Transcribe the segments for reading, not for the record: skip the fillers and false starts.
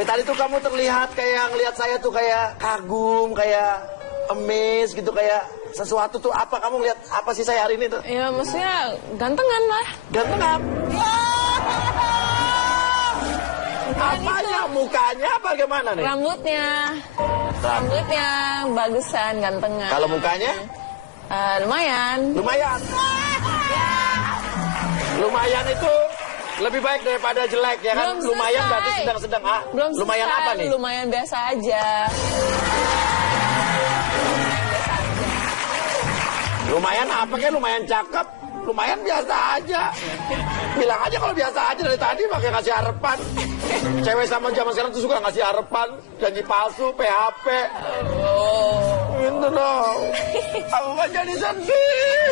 Dari tadi tuh kamu terlihat kayak ngelihat saya tuh kayak kagum, kayak amazed gitu, kayak sesuatu tuh apa? Kamu ngelihat apa sih saya hari ini tuh? Ya maksudnya gantengan lah. Gantengan. Apanya? Mukanya apa gimana nih? Rambutnya bagusan, gantengan. Kalau mukanya? Lumayan. Lumayan. Lumayan itu lebih baik daripada jelek ya kan? Belum Lumayan selesai. berarti sedang-sedang. Ah, Belum lumayan selesai, apa nih? Lumayan biasa aja. Lumayan apa kan? Lumayan cakep. Lumayan biasa aja. Bilang aja kalau biasa aja dari tadi pakai ngasih harapan. Cewek sama zaman sekarang tuh suka ngasih harapan, janji palsu, PHP. Oh. Gitu dong. Aku kan jadi sedih.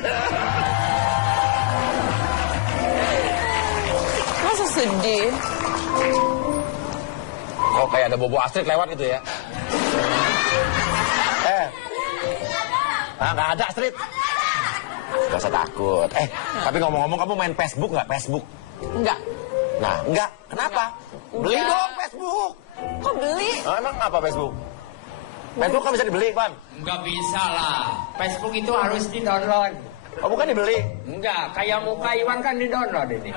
Masa sedih? Oh, kayak ada Bobo Astrid lewat gitu ya. Nggak ada Astrid. Gak usah takut. Tapi ngomong-ngomong kamu main Facebook nggak? Facebook? Enggak. Nah, enggak. Kenapa? Beli Enggak. dong Facebook. Kok beli? Emang apa Facebook? Facebook kan bisa dibeli, Pan. Nggak bisa lah. Facebook itu harus di-download. Oh, bukan dibeli? Enggak, kayak muka Iwan kan di-download ini.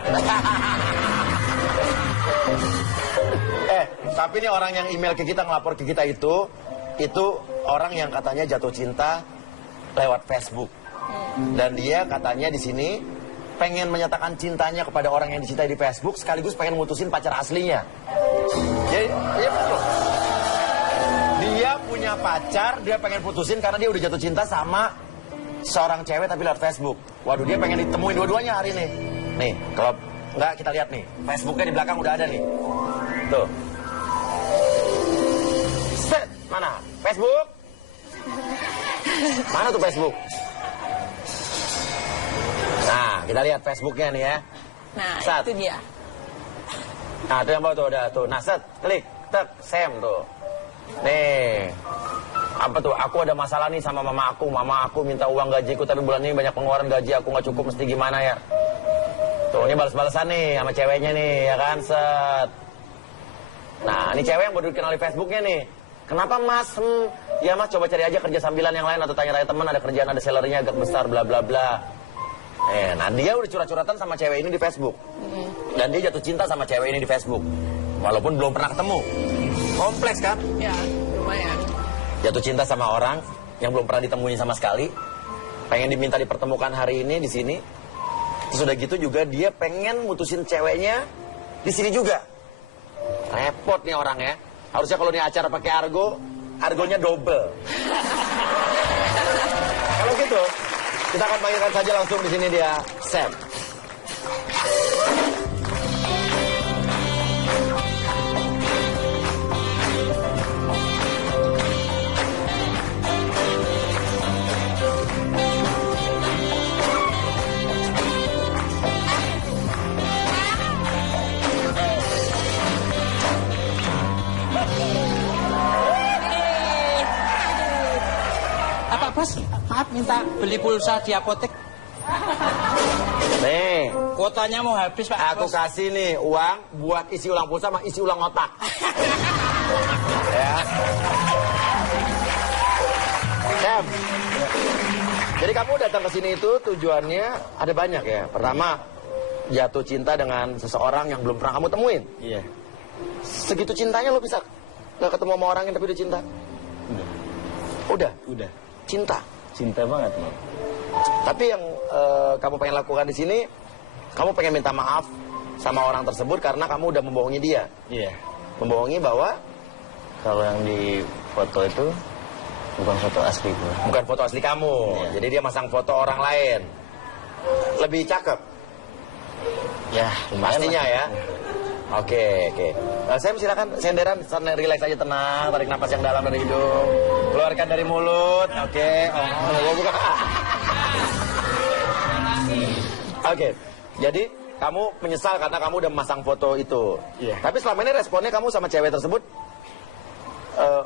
Tapi nih orang yang email ke kita, ngelapor ke kita itu orang yang katanya jatuh cinta lewat Facebook. Dan dia katanya di sini pengen menyatakan cintanya kepada orang yang dicintai di Facebook, sekaligus pengen mutusin pacar aslinya. Jadi, iya betul. Dia punya pacar, dia pengen putusin karena dia udah jatuh cinta sama seorang cewek tapi lewat Facebook. Waduh, dia pengen ditemuin dua-duanya hari ini. Nih, kalau nggak kita lihat nih, Facebooknya di belakang udah ada nih. Tuh. Set, mana? Facebook? Mana tuh Facebook? Nah, kita lihat Facebooknya nih ya. Nah, Sat. itu dia. Nah, itu yang bawah tuh udah tuh. Nah, set, klik, tek, Sam tuh. Nih. Apa tuh? Aku ada masalah nih sama mama aku. Mama aku minta uang gajiku tapi bulan ini banyak pengeluaran gaji aku nggak cukup, mesti gimana ya? Tuh, ini balas-balasan nih sama ceweknya nih, ya kan? Set. Nah, ini cewek yang baru dikenal di Facebooknya nih. Kenapa mas? Ya mas, coba cari aja kerja sambilan yang lain atau tanya-tanya teman, ada kerjaan, ada salary-nya agak besar, bla bla bla. Nah dia udah curhat-curhatan sama cewek ini di Facebook. Dan dia jatuh cinta sama cewek ini di Facebook. Walaupun belum pernah ketemu. Kompleks kan? Ya, lumayan. Jatuh cinta sama orang yang belum pernah ditemui sama sekali. Pengen diminta dipertemukan hari ini di sini. Terus udah gitu juga dia pengen mutusin ceweknya di sini juga. Repot nih orang ya. Harusnya kalau nih acara pakai argonya double. Kalau gitu, kita akan panggilkan saja langsung di sini dia, Sam. Apa bos? Maaf minta beli pulsa di apotek. Nih, Kuotanya mau habis pak. aku Bos. kasih nih uang buat isi ulang pulsa sama isi ulang otak. Ya. Sam. Jadi kamu datang ke sini itu tujuannya ada banyak ya. Pertama, jatuh cinta dengan seseorang yang belum pernah kamu temuin. Iya. Segitu cintanya lo bisa gak ketemu sama orang yang tapi udah cinta? Udah? Udah. Cinta. Cinta banget nih. Tapi yang kamu pengen lakukan di sini, kamu pengen minta maaf sama orang tersebut karena kamu udah membohongi dia. Iya. Membohongi bahwa Kalau yang di foto itu bukan foto asli gue. bukan foto asli kamu. Iya. Jadi dia masang foto orang lain. Lebih cakep. Ya, lumayan Pastinya lah. ya. Oke. Saya silakan senderan, relax aja, tenang, tarik napas yang dalam dari hidung, keluarkan dari mulut. Oke. Oh, bukan. Oke. Jadi kamu menyesal karena kamu udah memasang foto itu. Iya. Tapi selama ini responnya kamu sama cewek tersebut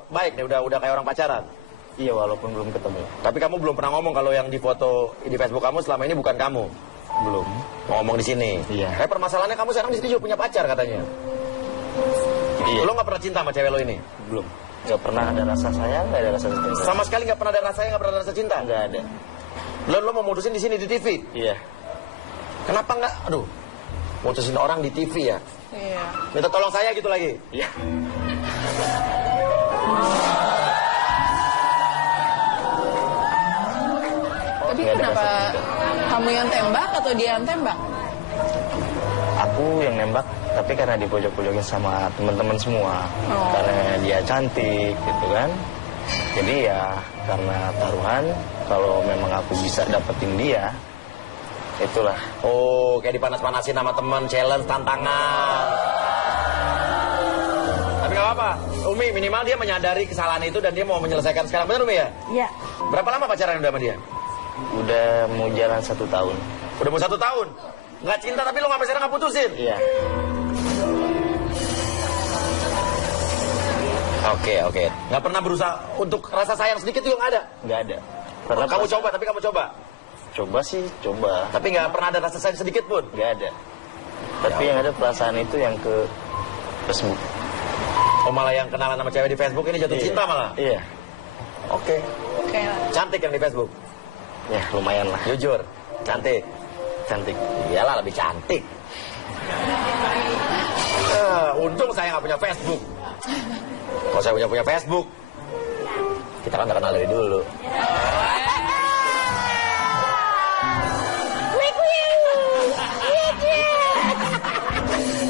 baik nih, udah kayak orang pacaran. Iya, walaupun belum ketemu. Tapi kamu belum pernah ngomong kalau yang di foto di Facebook kamu selama ini bukan kamu. Belum. Mau ngomong di sini. Iya. Permasalahannya kamu sekarang di sini juga punya pacar katanya. Iya. Lo nggak pernah cinta sama cewek lo ini? Belum. Nggak pernah ada rasa sayang, nggak ada rasa cinta. Sama sekali nggak pernah ada rasanya, nggak pernah ada rasa cinta? Nggak ada. Lo mau mutusin di sini di TV? Iya. Kenapa nggak? Aduh, mutusin orang di TV ya? Iya. Minta tolong saya gitu lagi? Iya. Tapi Nggak ada kenapa rasa cinta. kamu yang tembak atau dia yang tembak? Aku yang nembak, tapi karena dipojok-pojokin sama teman-teman semua. Oh. Karena dia cantik gitu kan. Jadi ya karena taruhan, kalau memang aku bisa dapetin dia, itulah. Oh, kayak dipanas-panasin sama temen, challenge, tantangan. Tapi nggak apa-apa. Umi, minimal dia menyadari kesalahan itu dan dia mau menyelesaikan sekarang. Benar, Umi ya? Iya. Berapa lama pacaran udah sama dia? Udah mau jalan 1 tahun. Udah mau 1 tahun? Nggak cinta tapi lo sampai sekarang nggak putusin? Iya. Oke. Nggak pernah berusaha untuk rasa sayang sedikit juga nggak ada? Nggak ada. Oh, kamu coba, tapi kamu coba. Coba sih, coba. Tapi nggak pernah ada rasa sayang sedikit pun? Nggak ada. Tapi yang ada perasaan itu yang ke Facebook. Oh, malah yang kenalan sama cewek di Facebook ini jatuh Iya. cinta malah? Iya. Oke. Oke lah. Cantik yang di Facebook? Ya lumayan lah. Jujur? Cantik? Cantik. Iyalah, lebih cantik. Untung saya nggak punya Facebook. Kalau saya punya Facebook, kita kan udah kenal dari dulu.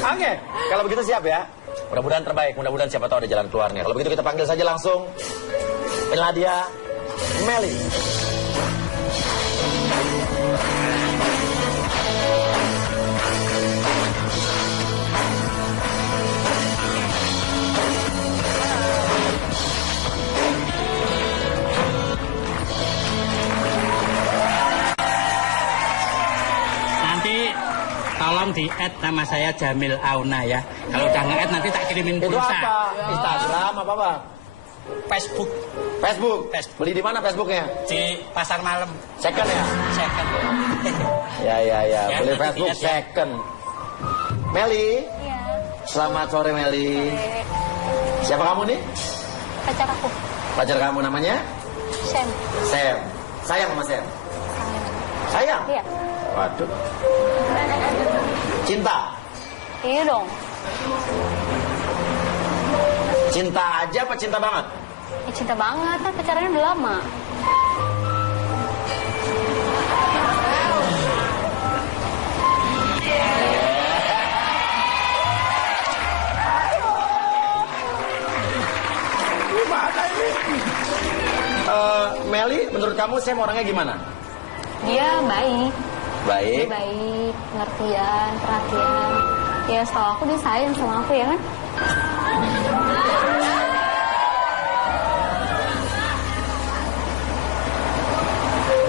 Oke, kalau begitu siap ya. Mudah-mudahan terbaik, mudah-mudahan siapa tahu ada jalan keluarnya. Kalau begitu kita panggil saja langsung. Inilah dia, Melly. Nanti tolong di-add nama saya Jamil Auna ya. Kalau udah nge-add nanti tak kirimin Itu pulsa. apa? Instagram apa Bang? Facebook Facebook. Facebook. Beli di mana Facebooknya? di pasar malam. Second ya? Second. Ya. Ya, Beli nanti Facebook lihat ya. second. Meli, Iya, selamat sore Meli. Siapa kamu nih? pacar aku, Pacar kamu namanya? Sam. Sam. Sayang sama Sam? Sayang? Iya. Waduh. Cinta? Iya dong. Cinta aja apa cinta banget? Ya, cinta banget, kan pacarannya udah lama. Meli, menurut kamu Sam orangnya gimana? Dia baik. Dia Baik. baik, pengertian, perhatian. Ya setahu aku dia sayang sama aku ya kan?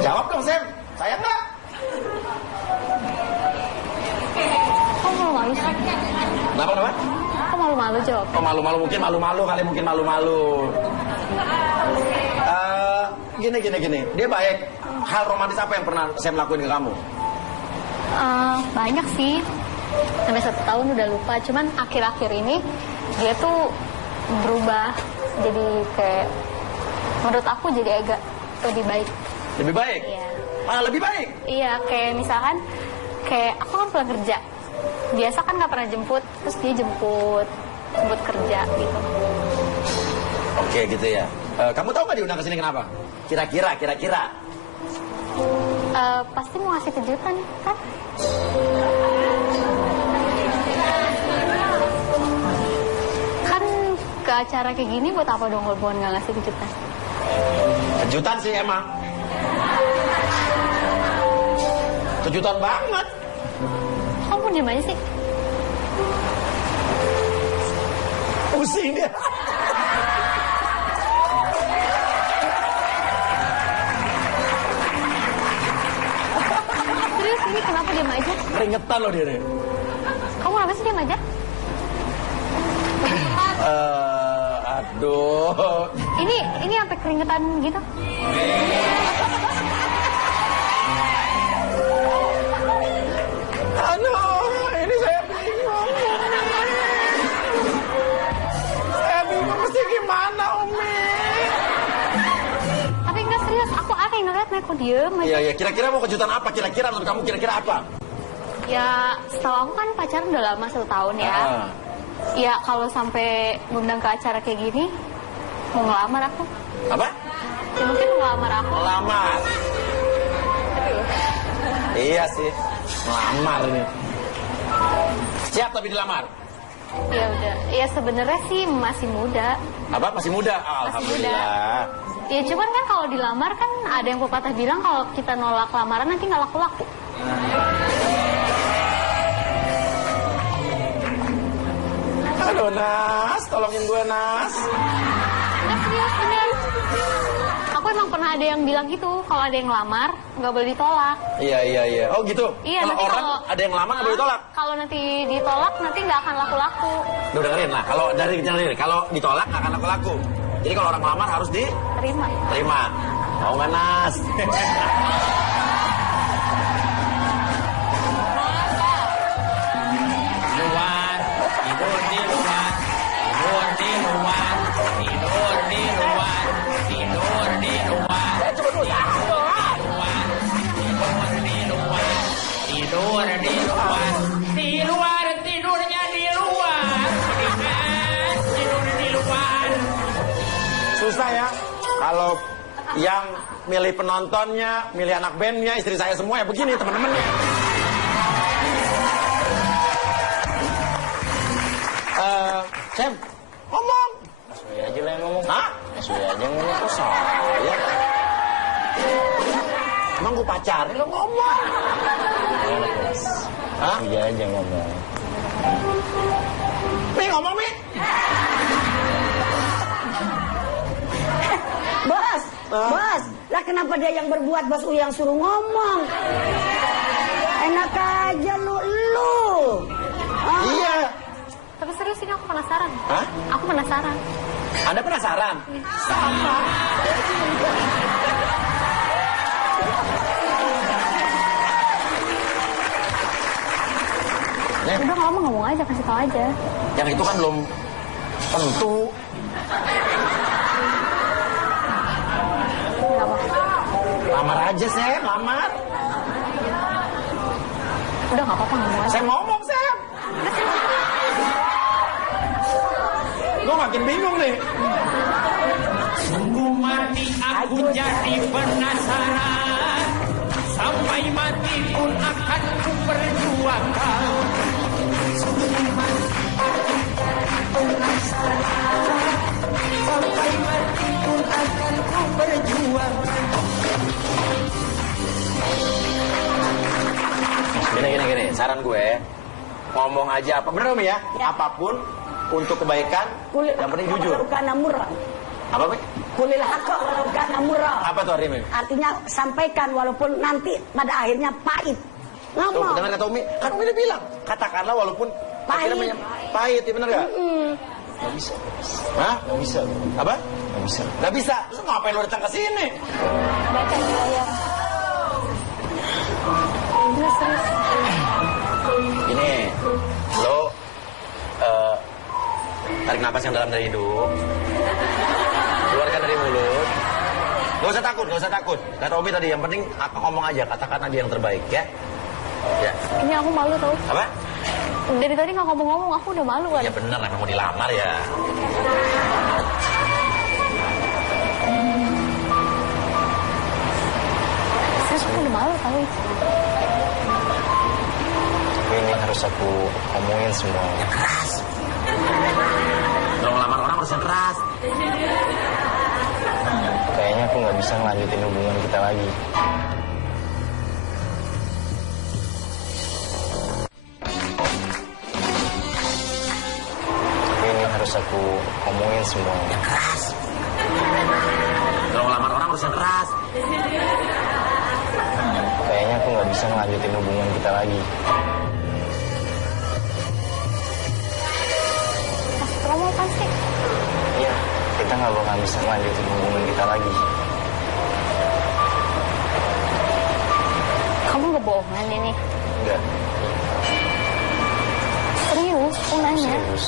Jawab dong Sam, sayang nggak? Kok malu-malu sih? Kenapa? Kok malu-malu jawab? Oh malu-malu, mungkin malu-malu kali, mungkin malu-malu. Gini. Dia baik. Hal romantis apa yang pernah Sam lakuin ke kamu? Banyak sih. Sampai 1 tahun udah lupa. Cuman akhir-akhir ini dia tuh berubah. Jadi kayak menurut aku jadi agak lebih baik. Lebih baik? Iya. Lebih baik? Iya, kayak misalkan kayak aku kan pulang kerja. Biasa kan nggak pernah jemput, terus dia jemput kerja gitu. Oke gitu ya. Kamu tahu nggak diundang ke sini kenapa? Kira-kira. Pasti mau ngasih kejutan kan? Kan ke acara kayak gini buat apa dong kalau bukan nggak ngasih kejutan? Kejutan sih emang. Kejutan banget. Kamu diem aja sih. Pusing dia. Serius ini kenapa diem aja? Keringetan loh dia nih. Kamu kenapa sih diem aja? Aduh. Ini sampai keringetan gitu. Aduh, ini saya bingung. diem aja. Iya, iya. Kira-kira mau kejutan apa? Kira-kira menurut kamu kira-kira apa? Ya, setahu aku kan pacaran udah lama 1 tahun ya. Ah. Ya, kalau sampai ngundang ke acara kayak gini, mau ngelamar aku. Apa? Ya mungkin mau ngelamar aku. Melamar. Iya sih. Melamar ini. Siap tapi dilamar. Ya udah. Ya sebenarnya sih masih muda. Apa? Masih muda? Masih muda. Alhamdulillah. Ya cuman kan kalau dilamar kan ada yang pepatah bilang kalau kita nolak lamaran nanti nggak laku-laku. Aduh, Nas. Tolongin gue, Nas. Nggak serius bener. Aku emang pernah ada yang bilang gitu, kalau ada yang lamar nggak boleh ditolak. Iya, iya, iya. Oh gitu? Iya, kalau nanti orang kalau ada yang lama nggak boleh tolak? Kalau nanti ditolak nanti nggak akan laku-laku. Duh, dengerin lah. Kalau dari kalau ditolak nggak akan laku-laku. Jadi kalau orang melamar harus Terima. diterima. Mau nggak, Nas? Luar, tidur di luar, tidur di luar, tidur di luar, tidur di luar, tidur di luar, tidur di luar, di luar, tidurnya di luar, tidur di luar. Susah ya. Kalau yang milih penontonnya, milih anak bandnya, istri saya semua ya begini teman-temannya. Sam, ngomong. Sesuai aja lah yang ngomong. Hah? Sesuai aja yang ngomong. Kok saya? Emang gue pacarin lo ngomong. Hah? Sesuai aja ngomong. Mi ngomong, Mi. Bos, bos, lah kenapa dia yang berbuat, bos yang suruh ngomong? Enak aja lu. Ah, Iya. Tapi serius ini aku penasaran. Hah? Aku penasaran. Anda penasaran? Udah ngomong aja, kasih tau aja. Yang itu kan belum tentu. Kenapa? Lamar aja, Sam. Lamar. Udah nggak apa-apa ngomong aja. Saya ngomong, Sam. Gue makin bingung nih. Sungguh mati aku jadi penasaran, sampai mati pun akan ku perjuangkan. Sungguh mati aku jadi penasaran, sampai mati pun akan ku perjuangkan. Gini. Saran gue, ngomong aja apa bener, Mi ya? Apapun untuk kebaikan, yang penting jujur. Karena murah. Apa, Mi? Kulil haqqa walau kana murah. Apa tuh artinya, Mi? Artinya sampaikan walaupun nanti pada akhirnya pahit. Tuh, Ngomong. dengar kata Umi. Kan Umi udah bilang, katakanlah walaupun Pahit. akhirnya pahit, ya bener gak? Gak bisa. Hah? Gak bisa. Apa? Gak bisa. Gak bisa. Terus ngapain lo datang ke sini? Baca di layar. Udah serius. Ini, lo tarik napas yang dalam dari hidung, keluarkan dari mulut. Gak usah takut. Kata Umi tadi, yang penting ngomong aja, katakan aja yang terbaik, ya. Ya. Ini aku malu tau. Apa? Dari tadi nggak ngomong-ngomong, aku udah malu kan. Ya bener lah, mau dilamar ya. Serius aku udah malu tau. Tapi ini harus aku omongin semuanya. Keras. Kalau ngelamar orang harus yang keras. Kayaknya aku nggak bisa ngelanjutin hubungan kita lagi. Tapi ini harus aku omongin semuanya. Keras. Kalau ngelamar orang harus yang keras. Kayaknya aku nggak bisa ngelanjutin hubungan kita lagi. Masuk promo kan sih? Iya, kita nggak bakal bisa ngelanjutin hubungan kita lagi. Kamu ngebohongan ini. Enggak, Serius, aku nanya. serius.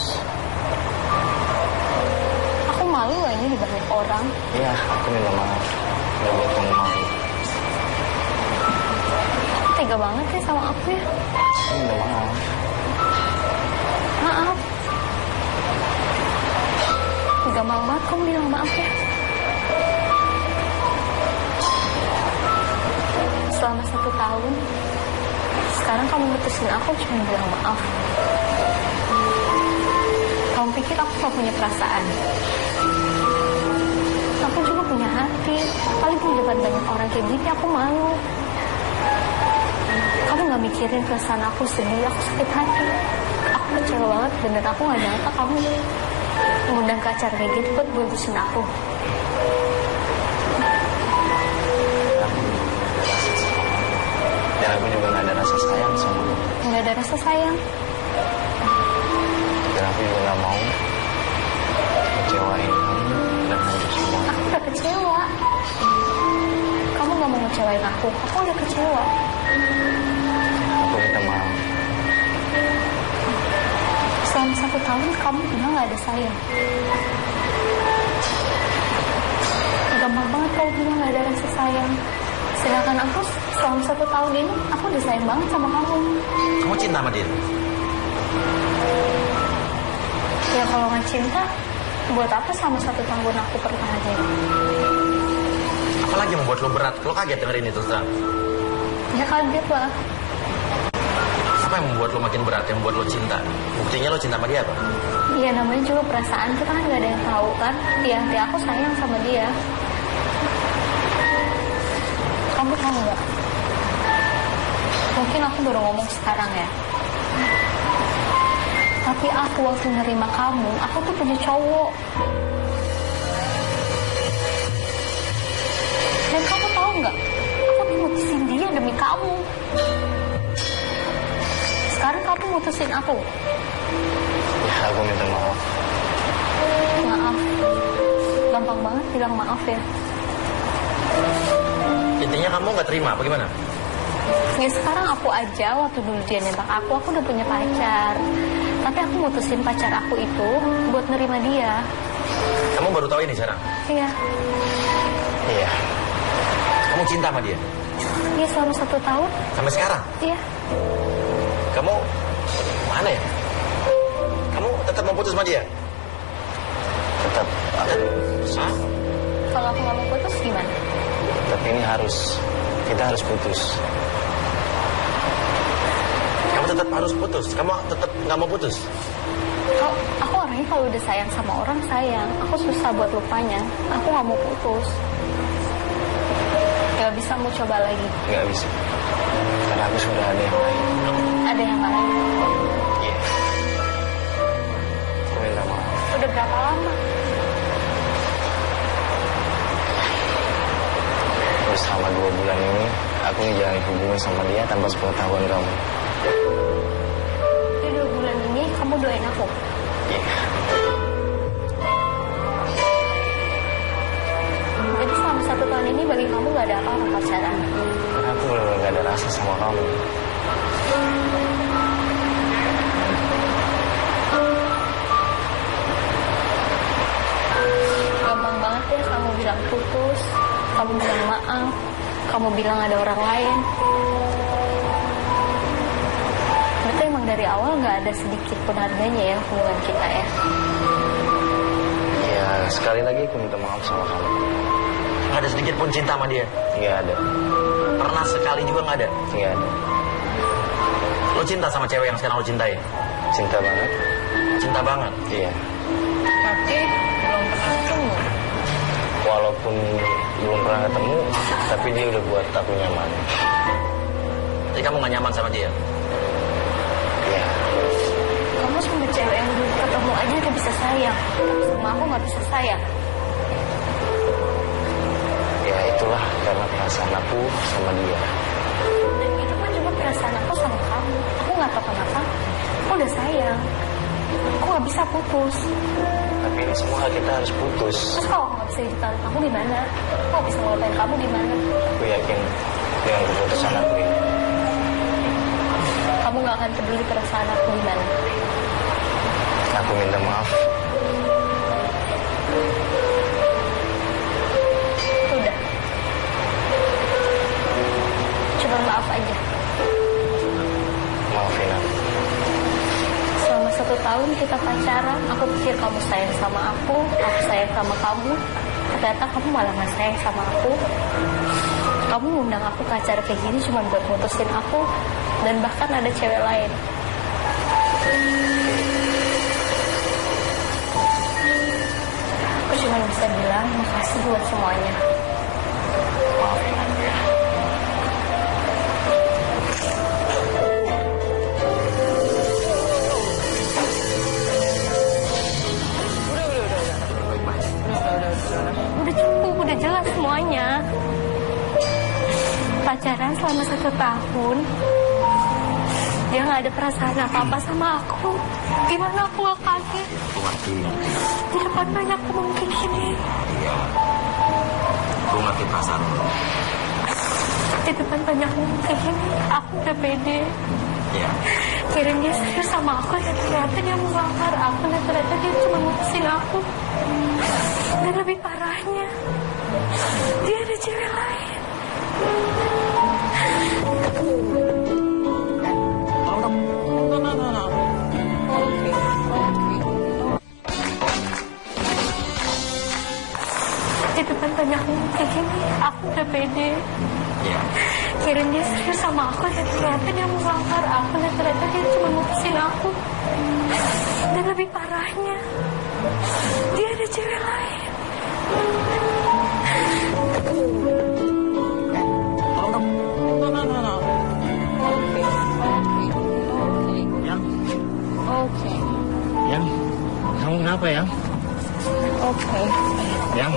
Aku malu loh ini di banyak orang. Iya, aku minta maaf. Udah buat kamu malu. tega banget ya sama aku ya. Minta maaf. Maaf. Gampang banget kamu bilang maaf ya. Selama 1 tahun, sekarang kamu mutusin aku cuma bilang maaf. Kamu pikir aku gak punya perasaan? Aku juga punya hati. Paling di depan banyak orang kayak gini aku malu. Kamu gak mikirin perasaan aku sedih, aku sakit hati. Aku kecewa banget, bener aku gak nyangka kamu mengundang ke acara kayak gitu buat mutusin aku. Dan aku juga gak ada rasa sayang sama kamu. Gak ada rasa sayang. Dan aku juga gak mau ngecewain kamu dan hancur semua. Aku udah kecewa. Kamu gak mau ngecewain aku udah kecewa. Aku minta maaf. Selama 1 tahun kamu bilang gak ada sayang. Gampang banget kamu bilang gak ada rasa sayang. Sedangkan aku selama 1 tahun ini aku udah sayang banget sama kamu. Kamu cinta sama dia? Ya kalau nggak cinta, buat apa selama 1 tahun aku pertahanin? Apalagi yang membuat lo berat? Lo kaget dengerin itu terus terang. Ya kaget lah. Apa yang membuat lo makin berat? Yang membuat lo cinta? Buktinya lo cinta sama dia apa? Iya namanya juga perasaan, kita kan nggak ada yang tahu kan. Di hati aku sayang sama dia. Kamu tahu nggak? Mungkin aku baru ngomong sekarang ya. Tapi aku waktu nerima kamu, aku tuh punya cowok. Dan kamu tahu nggak? Aku tuh mutusin dia demi kamu. Sekarang kamu mutusin aku. Ya, aku minta maaf. Maaf. Gampang banget bilang maaf ya. Intinya kamu nggak terima, apa gimana? Ya sekarang aku aja, waktu dulu dia nembak aku udah punya pacar. Tapi aku mutusin pacar aku itu buat nerima dia. Kamu baru tahu ini sekarang? Iya. Iya. Kamu cinta sama dia? Iya selama 1 tahun. Sampai sekarang? Iya. Kamu mana ya? Kamu tetap mau putus sama dia? Tetap. Hah? Kalau aku nggak mau putus gimana? Tapi ini kita harus putus. Kamu tetap harus putus? Kamu tetap nggak mau putus? Aku orangnya kalau udah sayang sama orang sayang. Aku susah buat lupanya. Aku nggak mau putus. Gak bisa mau coba lagi. Nggak bisa. Karena aku sudah ada yang lain. Ada yang lain. Iya. Aku minta maaf. Udah berapa lama? Selama 2 bulan ini, aku menjalani hubungan sama dia tanpa sepengetahuan kamu. Di 2 bulan ini kamu doain aku. Iya. Jadi selama 1 tahun ini bagi kamu gak ada apa-apa pacaran. Karena aku benar-benar gak ada rasa sama kamu. Gampang banget ya kamu bilang putus, kamu bilang maaf, kamu bilang ada orang lain. Berarti emang dari awal gak ada sedikit pun harganya ya hubungan kita ya. Iya, sekali lagi aku minta maaf sama kamu. Nggak ada sedikit pun cinta sama dia? Nggak ada. Pernah sekali juga nggak ada? Nggak ada. Lo cinta sama cewek yang sekarang lo cintai? Cinta banget. Cinta banget? Iya. Tapi belum pernah ketemu. Walaupun belum pernah ketemu, tapi dia udah buat aku nyaman. Jadi kamu nggak nyaman sama dia? Iya. Kamu sama cewek yang belum ketemu aja udah bisa sayang. Tapi sama aku gak bisa sayang. Ya itulah karena perasaan aku sama dia. Dan itu kan juga perasaan aku sama kamu. Aku gak tahu kenapa. Aku udah sayang. Aku gak bisa putus. Tapi ini semua kita harus putus. Terus kalau aku gak bisa ditarik kamu gimana? Aku gak bisa ngelupain kamu gimana? Aku yakin dengan keputusan aku ini. Kamu gak akan peduli perasaan aku gimana? Aku minta maaf. Udah. Cuma maaf aja. tahun kita pacaran. Aku pikir kamu sayang sama aku sayang sama kamu. Ternyata kamu malah gak sayang sama aku. Kamu ngundang aku ke acara kayak gini cuma buat mutusin aku. Dan bahkan ada cewek lain. Aku cuma bisa bilang makasih buat semuanya. Maafin aku ya. Udah cukup, udah jelas semuanya. Pacaran selama 1 tahun, dia nggak ada perasaan apa-apa sama aku. Gimana aku gak kaget? Aku ngerti. Di depan banyak ngomong kayak gini. Iya. Aku ngerti perasaan lo. Di depan banyak ngomong kayak gini, aku udah pede. Iya. Kirain dia serius sama aku, dan ternyata dia melamar aku, dan ternyata dia cuma mutusin aku. Dan lebih parahnya, dia ada cewek lain. Di depan banyak ngomong kayak gini, aku udah pede. Iya. Kirain dia serius sama aku, dan ternyata dia melamar aku, dan ternyata dia cuma mutusin aku. Dan lebih parahnya, dia ada cewek lain. Oke. Yang, kamu kenapa ya? Oke. Yang,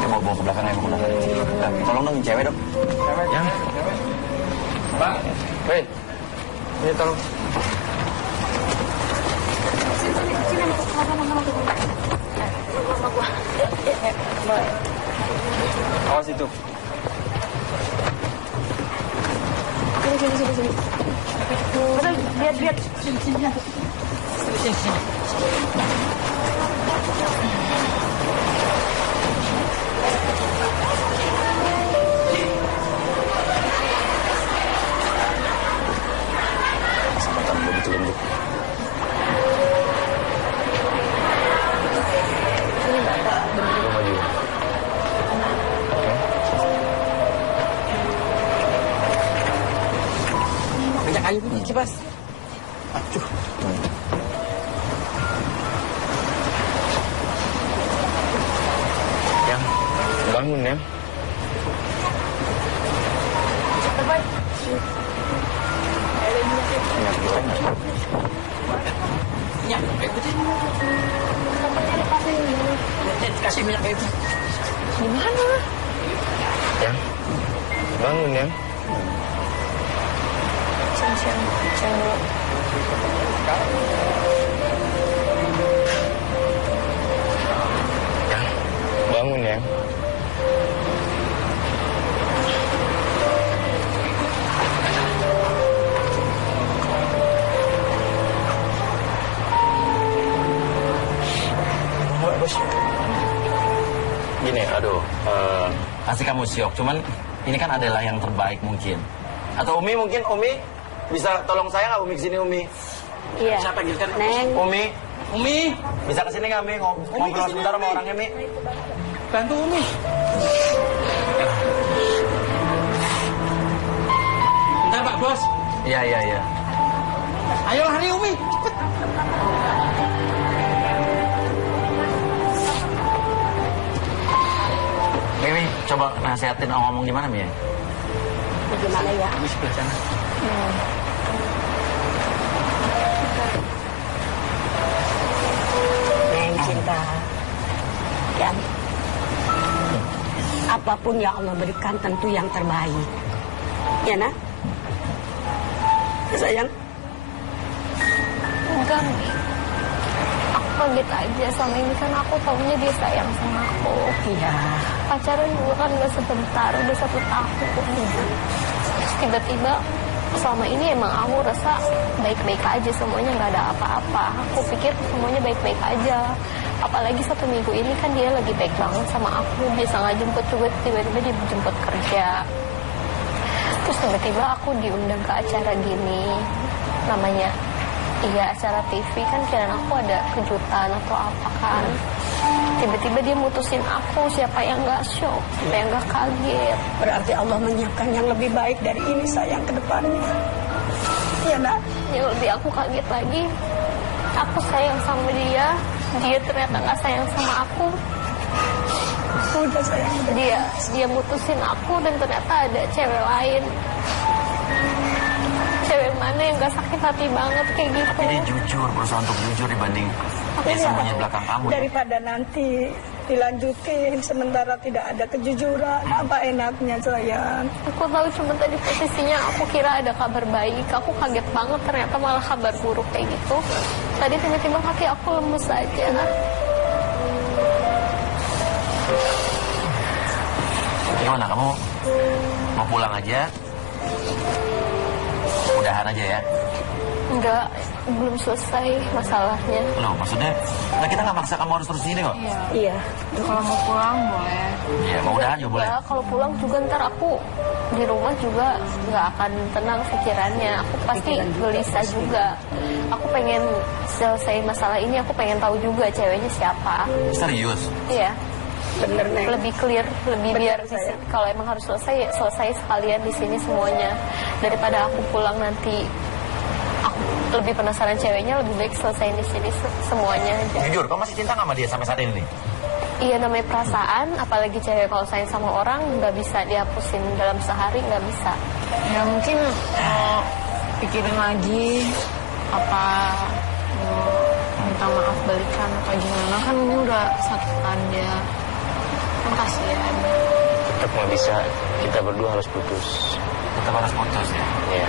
Dia bawa ke belakang, ke belakang. Nah, tolong dong cewek dong. yang, Pak, wait. Ini tolong. Awas itu. Sini. Betul, lihat. Sini. Kesempatan gue ditunjuk. Gue maju. Banyak kayu ini, kipas. yang, bangun ya. Minyak kayu putih. Kasih minyak kayu putih. Gimana? Yang, bangun ya. Ceng. Yang, bangun ya. Gini, aduh, kasih kamu syok. Cuman ini kan adalah yang terbaik mungkin. Atau Umi mungkin, Umi bisa tolong saya nggak Umi kesini Umi? Iya. Saya panggilkan Neng, Umi Umi. bisa kesini nggak Umi? Ngobrol sebentar sama orangnya Mi. Bantu Umi. Bentar Pak Bos. Iya. Ayo lari Umi. Cepet. Mi, coba nasihatin ngomong gimana Mi? bagaimana ya? Umi sebelah sana. Neng cinta. Ya. Apapun yang Allah berikan tentu yang terbaik. Ya nak? Sayang. Enggak, Mi. Aku kaget aja sama ini kan aku taunya dia sayang sama aku. Iya. Pacaran dulu kan gak sebentar, udah 1 tahun. Terus tiba-tiba selama ini emang aku rasa baik-baik aja, semuanya nggak ada apa-apa. Aku pikir semuanya baik-baik aja. Apalagi 1 minggu ini kan dia lagi baik banget sama aku. Biasa nggak jemput juga, tiba-tiba dia jemput kerja. Terus tiba-tiba aku diundang ke acara gini, namanya Iya, acara TV kan kirain aku ada kejutan atau apa kan. Tiba-tiba dia mutusin aku, siapa yang gak shock, siapa yang gak kaget. Berarti Allah menyiapkan yang lebih baik dari ini sayang ke depannya. Iya nak? Yang lebih aku kaget lagi, aku sayang sama dia ternyata gak sayang sama aku. Udah sayang. Dia mutusin aku dan ternyata ada cewek lain. Cewek mana yang gak sakit hati banget kayak gitu. Tapi dia jujur, berusaha untuk jujur dibanding dia sembunyi belakang kamu. Daripada nanti dilanjutin sementara tidak ada kejujuran, apa enaknya sayang? Aku tahu cuma tadi posisinya aku kira ada kabar baik. Aku kaget banget ternyata malah kabar buruk kayak gitu. Tadi tiba-tiba kaki aku lemes aja. Gimana, kamu mau pulang aja? Udahan aja ya? Enggak, belum selesai masalahnya. Loh, maksudnya, nah kita nggak maksa kamu harus terus di sini kok. Iya. Kalau mau pulang boleh. Iya, mau udahan juga boleh. Enggak, kalau pulang juga ntar aku di rumah juga nggak akan tenang pikirannya. Aku pasti gelisah juga. Aku pengen selesai masalah ini, aku pengen tahu juga ceweknya siapa. Serius? Iya. Bener nih. Lebih clear, lebih biar di sini. Kalau emang harus selesai, ya selesai sekalian di sini semuanya. Daripada aku pulang nanti, aku lebih penasaran ceweknya, lebih baik selesai di sini semuanya aja. Jujur, kamu masih cinta nggak sama dia sampai saat ini nih? Iya, namanya perasaan, apalagi cewek kalau sayang sama orang nggak bisa dihapusin dalam sehari, nggak bisa. Ya mungkin pikirin lagi apa minta maaf balikan apa gimana, kan ini udah sakitan dia, kan kasihan. Tetap nggak bisa, kita berdua harus putus. Tetap harus putus ya? Iya.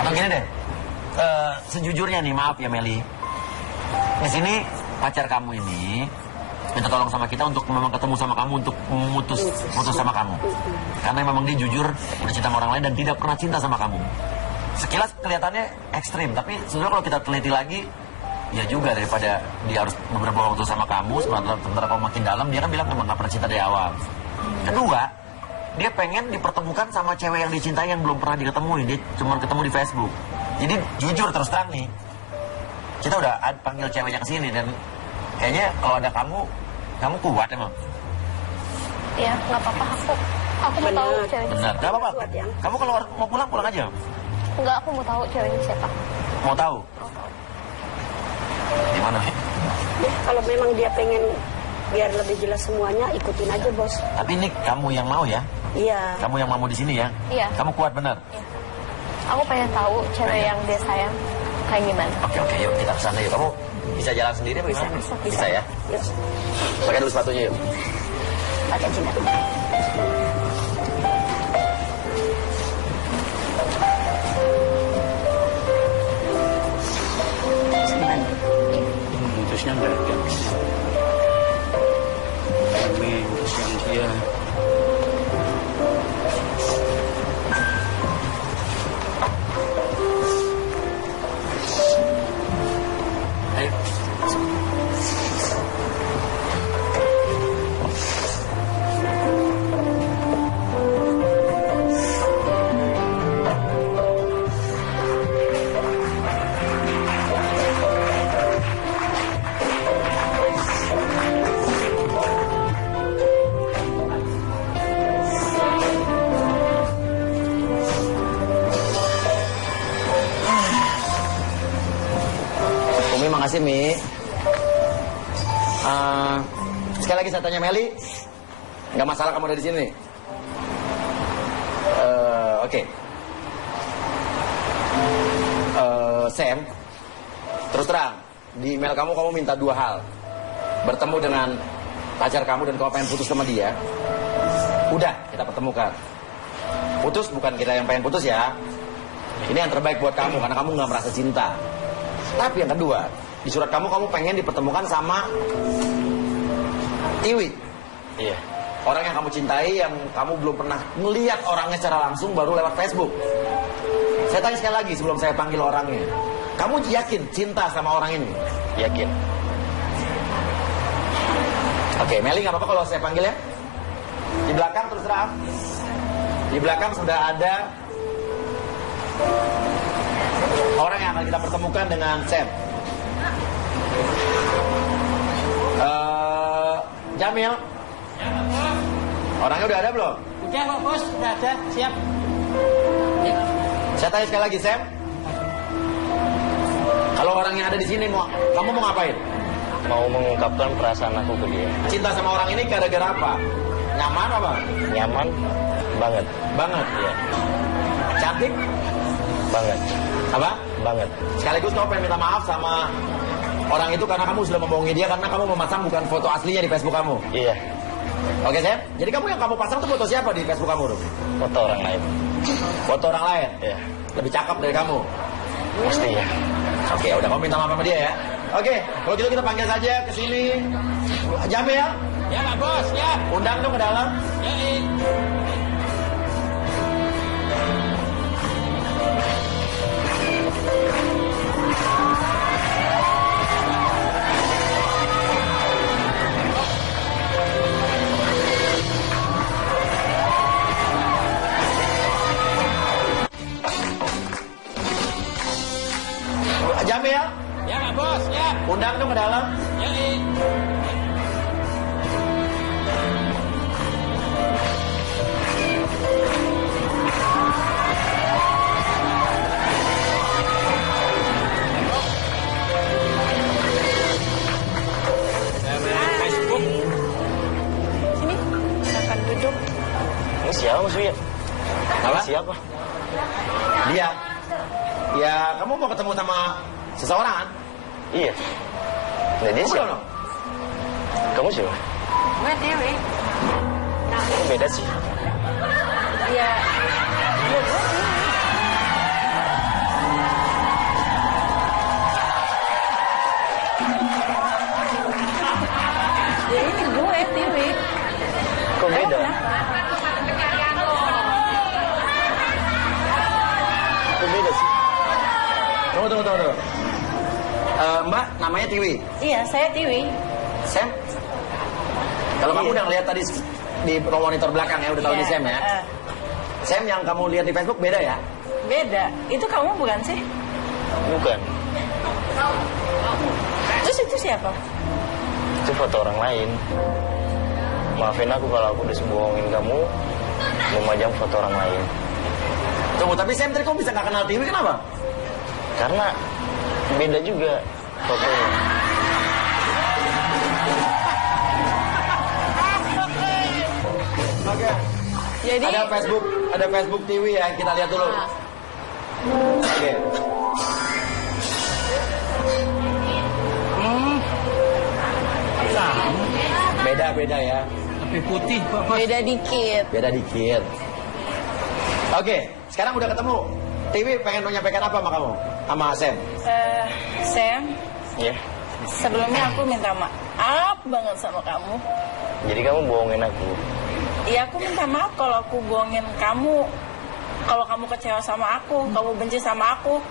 Atau gini deh, sejujurnya nih, maaf ya Meli. Di sini pacar kamu ini minta tolong sama kita untuk memang ketemu sama kamu untuk putus sama kamu. Karena memang dia jujur udah cinta sama orang lain dan tidak pernah cinta sama kamu. Sekilas kelihatannya ekstrim, tapi sebenarnya kalau kita teliti lagi, ya juga daripada dia harus beberapa waktu sama kamu, sementara kamu makin dalam, dia kan bilang memang gak pernah cinta dari awal. Kedua, dia pengen dipertemukan sama cewek yang dicintai yang belum pernah diketemuin, dia cuma ketemu di Facebook. Jadi jujur terus terang nih, kita udah panggil ceweknya ke sini dan kayaknya kalau ada kamu kuat emang. Iya, nggak apa-apa, aku mau tahu ceweknya. Benar, gak apa-apa. Kamu kalau mau pulang aja. Enggak, aku mau tahu ceweknya siapa. Mau tahu? Di mana? Ya, kalau memang dia pengen biar lebih jelas semuanya, ikutin aja bos. Tapi ini kamu yang mau ya? Iya. Kamu yang mau di sini ya? Iya. Kamu kuat benar? Iya. Aku pengen tahu cewek yang dia sayang kayak gimana. Oke, yuk kita kesana yuk. Kamu bisa jalan sendiri apa gimana? Bisa ya? Yuk. Pakai dulu sepatunya yuk. Pakai cinta. Putusnya nggak ada. Kami yang dia. Ayo. Umi, makasih Mi. Sekali lagi saya tanya Meli, nggak masalah kamu ada di sini? Oke. Sam, terus terang di email kamu minta dua hal: bertemu dengan pacar kamu dan kamu pengen putus sama dia. Udah, kita pertemukan. Putus bukan kita yang pengen putus ya. Ini yang terbaik buat kamu karena kamu nggak merasa cinta. Tapi yang kedua, di surat kamu pengen dipertemukan sama Iwi. Iya. Orang yang kamu cintai, yang kamu belum pernah melihat orangnya secara langsung, baru lewat Facebook. Saya tanya sekali lagi sebelum saya panggil orangnya. Kamu yakin cinta sama orang ini? Yakin. Oke, Meli nggak apa-apa kalau saya panggil ya. Di belakang terus terang. Di belakang sudah ada orang yang akan kita pertemukan dengan Sam. Jamil. Orangnya udah ada belum? Udah kok bos, udah ada, siap. Saya tanya sekali lagi, Sam. Kalau orang yang ada di sini kamu mau ngapain? Mau mengungkapkan perasaan aku ke dia. Cinta sama orang ini gara-gara apa? Nyaman apa? Nyaman banget. Banget. Iya. Cantik? Banget. Apa? Banget. Sekaligus kamu pengen minta maaf sama orang itu karena kamu sudah membohongi dia karena kamu memasang bukan foto aslinya di Facebook kamu. Iya. Oke, Sam? Jadi kamu yang kamu pasang tuh foto siapa di Facebook kamu tuh? Foto orang lain. Foto orang lain? Iya. Lebih cakep dari kamu? Pastinya. Oke, udah kamu minta maaf sama dia ya. Oke, kalau gitu kita panggil saja ke sini. Jamil, Ya Pak Bos, ya. undang dong ke dalam. Ya, Jamil, ya Pak Bos, ya. undang dong ke dalam. Ya, Facebook. Sini, silakan duduk. Ini siapa Mas Uya? Apa? Siapa? Dia. Ya, kamu mau ketemu sama seseorang kan? Iya. Nah, dia Kamu siapa? belum? Kamu siapa? Gue Dewi. Kok beda sih? Iya. Ya ini gue, Dewi. Kok beda? Kok beda sih? Tunggu. Mbak, namanya Tiwi. Iya, saya Tiwi. Sam? Kalau kamu udah ngeliat tadi di monitor belakang ya, udah tahu Iya, ini Sam ya. Sam yang kamu lihat di Facebook beda ya? Beda. Itu kamu bukan sih? Bukan. Terus itu siapa? Itu foto orang lain. Maafin aku kalau aku udah bohongin kamu memajang foto orang lain. Tunggu, tapi Sam tadi kamu bisa nggak kenal Tiwi, kenapa? Karena beda juga fotonya. Oke. Jadi Ada Facebook Tiwi ya, kita lihat dulu. Nah. Oke. Beda ya. Tapi putih Pak Bos. beda dikit. Beda dikit. Oke, sekarang udah ketemu. Tiwi pengen menyampaikan apa sama kamu? Sama Sam? Sam, Ya. sebelumnya aku minta maaf banget sama kamu. Jadi kamu bohongin aku. Iya, aku minta maaf kalau aku bohongin kamu. Kalau kamu kecewa sama aku, kamu benci sama aku.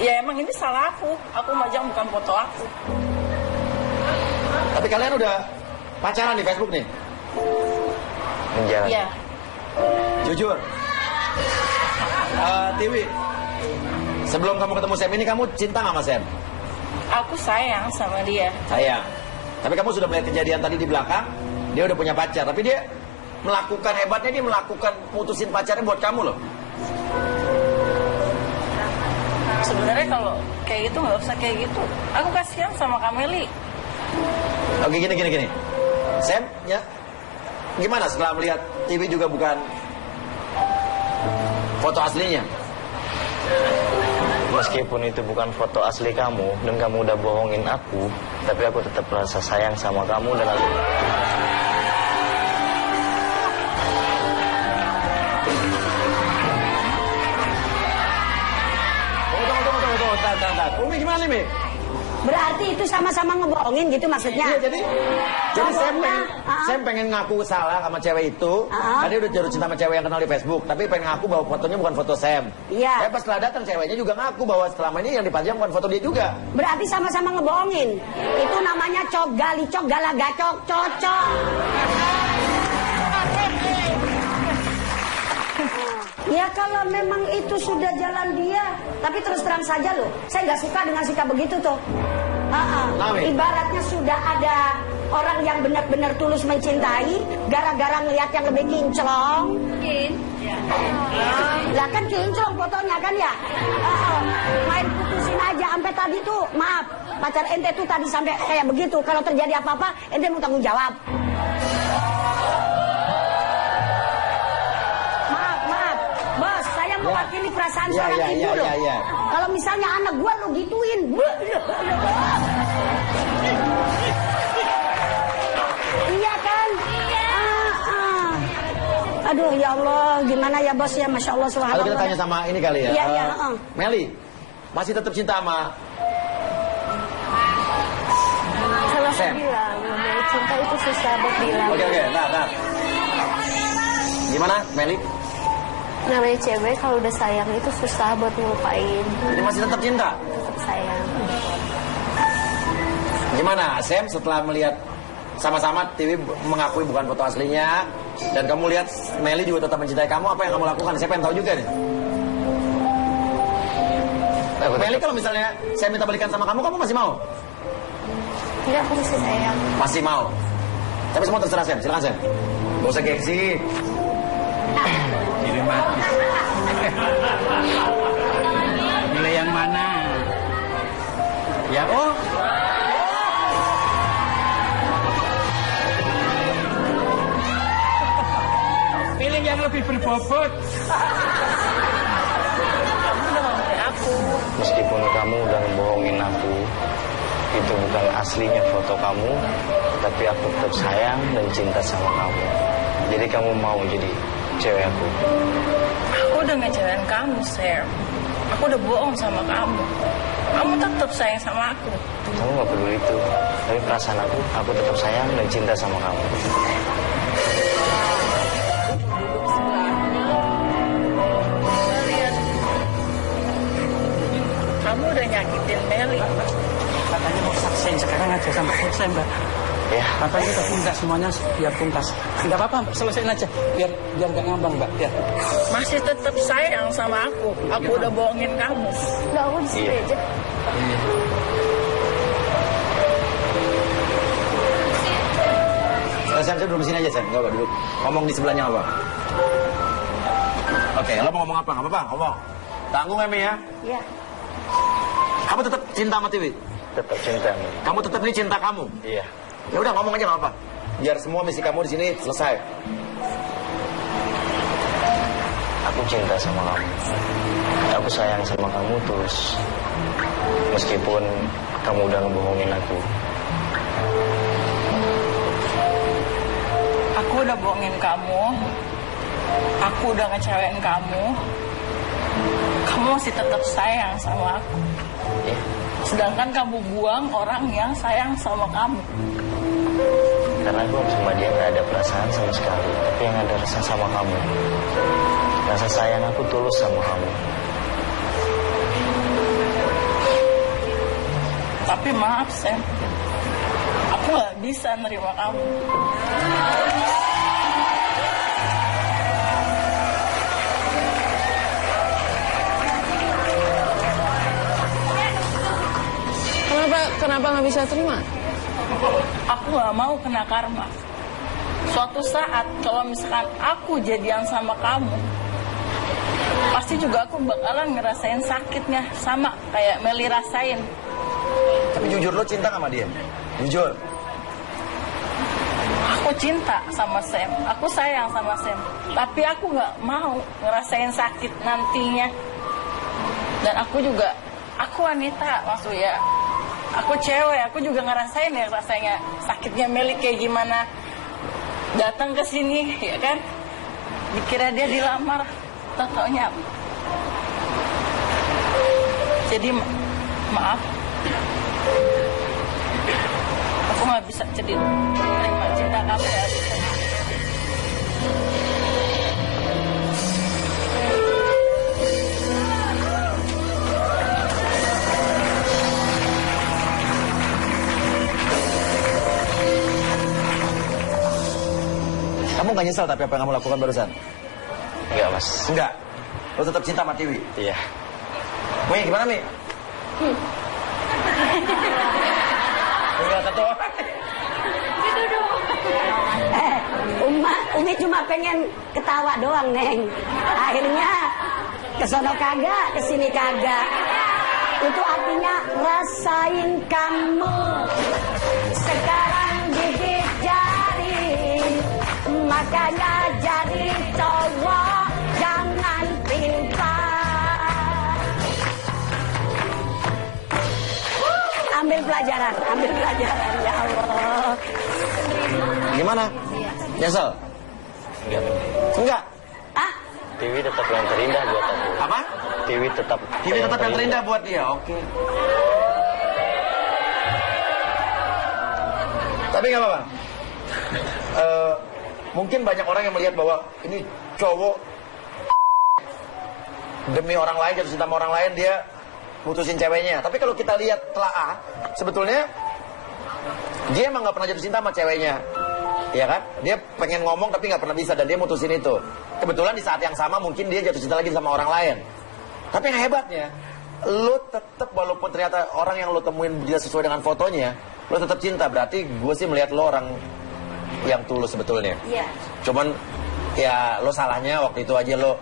Ya emang ini salah aku. Aku majang bukan foto aku. Tapi kalian udah pacaran di Facebook nih? Menjalani. Iya. Jujur. Tiwi, sebelum kamu ketemu Sam ini kamu cinta nggak sama Sam? Aku sayang sama dia. Sayang. Tapi kamu sudah melihat kejadian tadi di belakang, dia udah punya pacar. Tapi dia melakukan hebatnya, dia melakukan mutusin pacarnya buat kamu loh. Sebenarnya kalau kayak gitu nggak usah kayak gitu. Aku kasihan sama Kameli. Oke, gini. Sam, ya, gimana setelah melihat TV juga bukan foto aslinya? Meskipun itu bukan foto asli kamu dan kamu udah bohongin aku, tapi aku tetap rasa sayang sama kamu dan aku. Tunggu, bentar. Umi gimana nih, Mi? Berarti itu sama-sama ngebohongin gitu maksudnya? Iya, jadi Sam pengen ngaku salah sama cewek itu. Tadi udah jatuh cinta sama cewek yang kenal di Facebook, tapi pengen ngaku bahwa fotonya bukan foto Sam. Iya. Pas setelah datang ceweknya juga ngaku bahwa selama ini yang dipajang bukan foto dia juga. Berarti sama-sama ngebohongin. Itu namanya cok gali cok galaga cok cocok. Ya kalau memang itu sudah jalan dia, tapi terus terang saja loh, saya nggak suka dengan sikap begitu tuh. Ibaratnya sudah ada orang yang benar-benar tulus mencintai, gara-gara ngelihat yang lebih kinclong. Lah kan kinclong fotonya kan ya. Main putusin aja sampai tadi tuh, maaf, pacar ente tuh tadi sampai kayak begitu. Kalau terjadi apa-apa, ente mau tanggung jawab. Maaf, bos, saya mewakili perasaan seorang ibu loh. Kalau misalnya anak gua lo gituin, iya kan? Aduh ya Allah, gimana ya bos ya, Masya Allah, subhanallah. Lalu kita tanya sama ini kali ya. Iya. Meli, masih tetap cinta sama Kalau saya Sam? bilang, namanya cinta itu susah buat bilang. Oke, nah. Gimana, Meli? Namanya cewek kalau udah sayang itu susah buat ngelupain. Jadi masih tetap cinta? Tetap sayang. Gimana, Sam, setelah melihat sama-sama TV mengakui bukan foto aslinya, dan kamu lihat Meli juga tetap mencintai kamu, apa yang kamu lakukan? Saya pengen tahu juga nih. Meli, kalau misalnya saya minta balikan sama kamu, kamu masih mau? Tidak, aku masih sayang. Masih mau. Tapi semua terserah Sam, silakan Sam. Gak usah gengsi. Pilih mati. Pilih yang mana? Ya, oh. Pilih yang lebih berbobot. Meskipun kamu udah ngebohongin aku, itu bukan aslinya foto kamu, tapi aku tetap sayang dan cinta sama kamu. Jadi kamu mau jadi cewek aku. Aku udah ngecewain kamu, Sam. Aku udah bohong sama kamu. Kamu tetap sayang sama aku. Kamu gak peduli itu, tapi perasaan aku tetap sayang dan cinta sama kamu. Kamu udah nyakitin Meli. Katanya mau saksen sekarang aja sampai selesai, Mbak. Ya, Katanya udah tuntas semuanya, biar tuntas. Enggak apa-apa, selesaiin aja. Biar nggak ngambang, Mbak. Biar. Masih tetap sayang sama aku. Aku udah bohongin kamu. Udah, aku di sini aja. Sam, saya duduk di sini aja, Sam. Gak apa, duduk. Ngomong di sebelahnya apa? Oke, lo mau ngomong apa? Gak apa-apa, ngomong. Tanggung, Emi ya? Iya. Kamu tetap cinta sama TV? tetap cinta. Kamu tetap ini cinta kamu? Iya. Ya udah ngomong aja, gak apa. Biar semua misi kamu di sini selesai. Aku cinta sama kamu. Aku sayang sama kamu terus. Meskipun kamu udah ngebohongin aku. Aku udah bohongin kamu. Aku udah ngecewain kamu. Kamu masih tetap sayang sama aku. Ya. Sedangkan kamu buang orang yang sayang sama kamu. Karena aku sama dia gak ada perasaan sama sekali. Tapi yang ada rasa sama kamu. Rasa sayang aku tulus sama kamu. Tapi maaf, Sam. Aku gak bisa nerima kamu. Kenapa nggak bisa terima? Aku gak mau kena karma. Suatu saat kalau misalkan aku jadian sama kamu, pasti juga aku bakalan ngerasain sakitnya sama kayak Meli rasain. Tapi jujur, lo cinta sama dia? Jujur. Aku cinta sama Sam, aku sayang sama Sam. Tapi aku gak mau ngerasain sakit nantinya. Dan aku wanita maksudnya. Aku cewek, aku juga ngerasain ya rasanya sakitnya Meli kayak gimana. Datang ke sini, ya kan? Dikira dia dilamar, taunya. Jadi maaf. Aku nggak bisa jadi terima cinta kamu ya. Kamu gak nyesal tapi apa yang kamu lakukan barusan? Enggak, Mas. Enggak. Lo tetap cinta sama Tiwi? Iya. Mi, gimana Mi? Enggak ketua. Umi cuma pengen ketawa doang, Neng. Akhirnya kesono kagak, kesini kagak. Itu artinya rasain kamu sekarang gigit jari, makanya jadi cowok jangan pintar. Ambil pelajaran ya Allah. Gimana? Nyesel? Enggak. Ah, Tiwi tetap yang terindah buat aku. Apa? Tiwi tetap Yang terindah buat dia, oke. Tapi nggak apa-apa. Mungkin banyak orang yang melihat bahwa ini cowok demi orang lain, jatuh cinta sama orang lain, dia putusin ceweknya. Tapi kalau kita lihat telaah, sebetulnya dia emang nggak pernah jatuh cinta sama ceweknya. Ya kan? Dia pengen ngomong tapi nggak pernah bisa dan dia mutusin itu. Kebetulan di saat yang sama mungkin dia jatuh cinta lagi sama orang lain. Tapi yang hebatnya, lo tetap walaupun ternyata orang yang lo temuin dia sesuai dengan fotonya, lo tetap cinta. Berarti gue sih melihat lo orang yang tulus sebetulnya. iya. Cuman ya lo salahnya waktu itu aja lo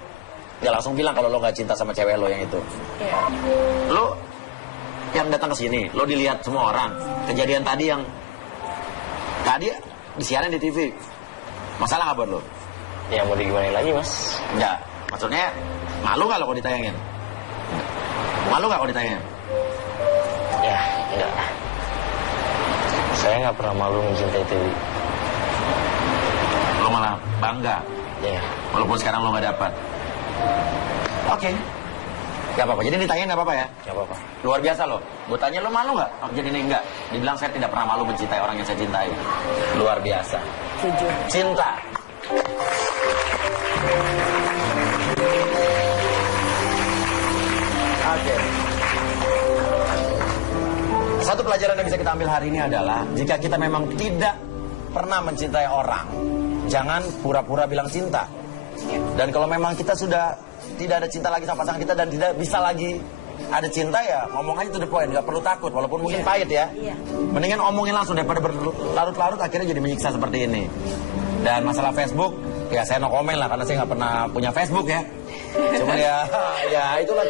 ya langsung bilang kalau lo nggak cinta sama cewek lo yang itu. Iya. Lo yang datang ke sini, lo dilihat semua orang. Kejadian tadi yang tadi disiarin di TV. Masalah nggak buat lo? Ya mau digimanain lagi, Mas? Enggak. Maksudnya malu nggak lo kalau ditayangin? Malu nggak kalau ditayangin? Ya, enggak. Saya nggak pernah malu mencintai Tiwi. Lo malah bangga. Ya, Walaupun sekarang lo nggak dapat. Oke. Gak apa-apa. Jadi ditanya nggak apa-apa ya? nggak apa-apa. Luar biasa lo. Gue tanya lo malu nggak? Oh, jadi ini enggak. Dibilang saya tidak pernah malu mencintai orang yang saya cintai. Luar biasa. Jujur. Cinta. Oke. Satu pelajaran yang bisa kita ambil hari ini adalah jika kita memang tidak pernah mencintai orang, jangan pura-pura bilang cinta. Dan kalau memang kita sudah tidak ada cinta lagi sama pasangan kita dan tidak bisa lagi ada cinta, ya ngomong aja to the point, nggak perlu takut walaupun mungkin pahit ya. Iya. Mendingan omongin langsung daripada berlarut-larut akhirnya jadi menyiksa seperti ini. Dan masalah Facebook, ya saya no komen lah karena saya nggak pernah punya Facebook ya. Cuma ya itulah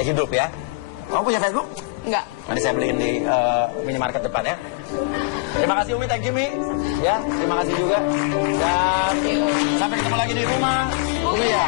hidup ya. Kamu punya Facebook? Enggak. Nanti saya beliin di minimarket depan ya. Terima kasih Umi, thank you Mi. Ya, terima kasih juga. Dan sampai ketemu lagi di rumah Umi ya.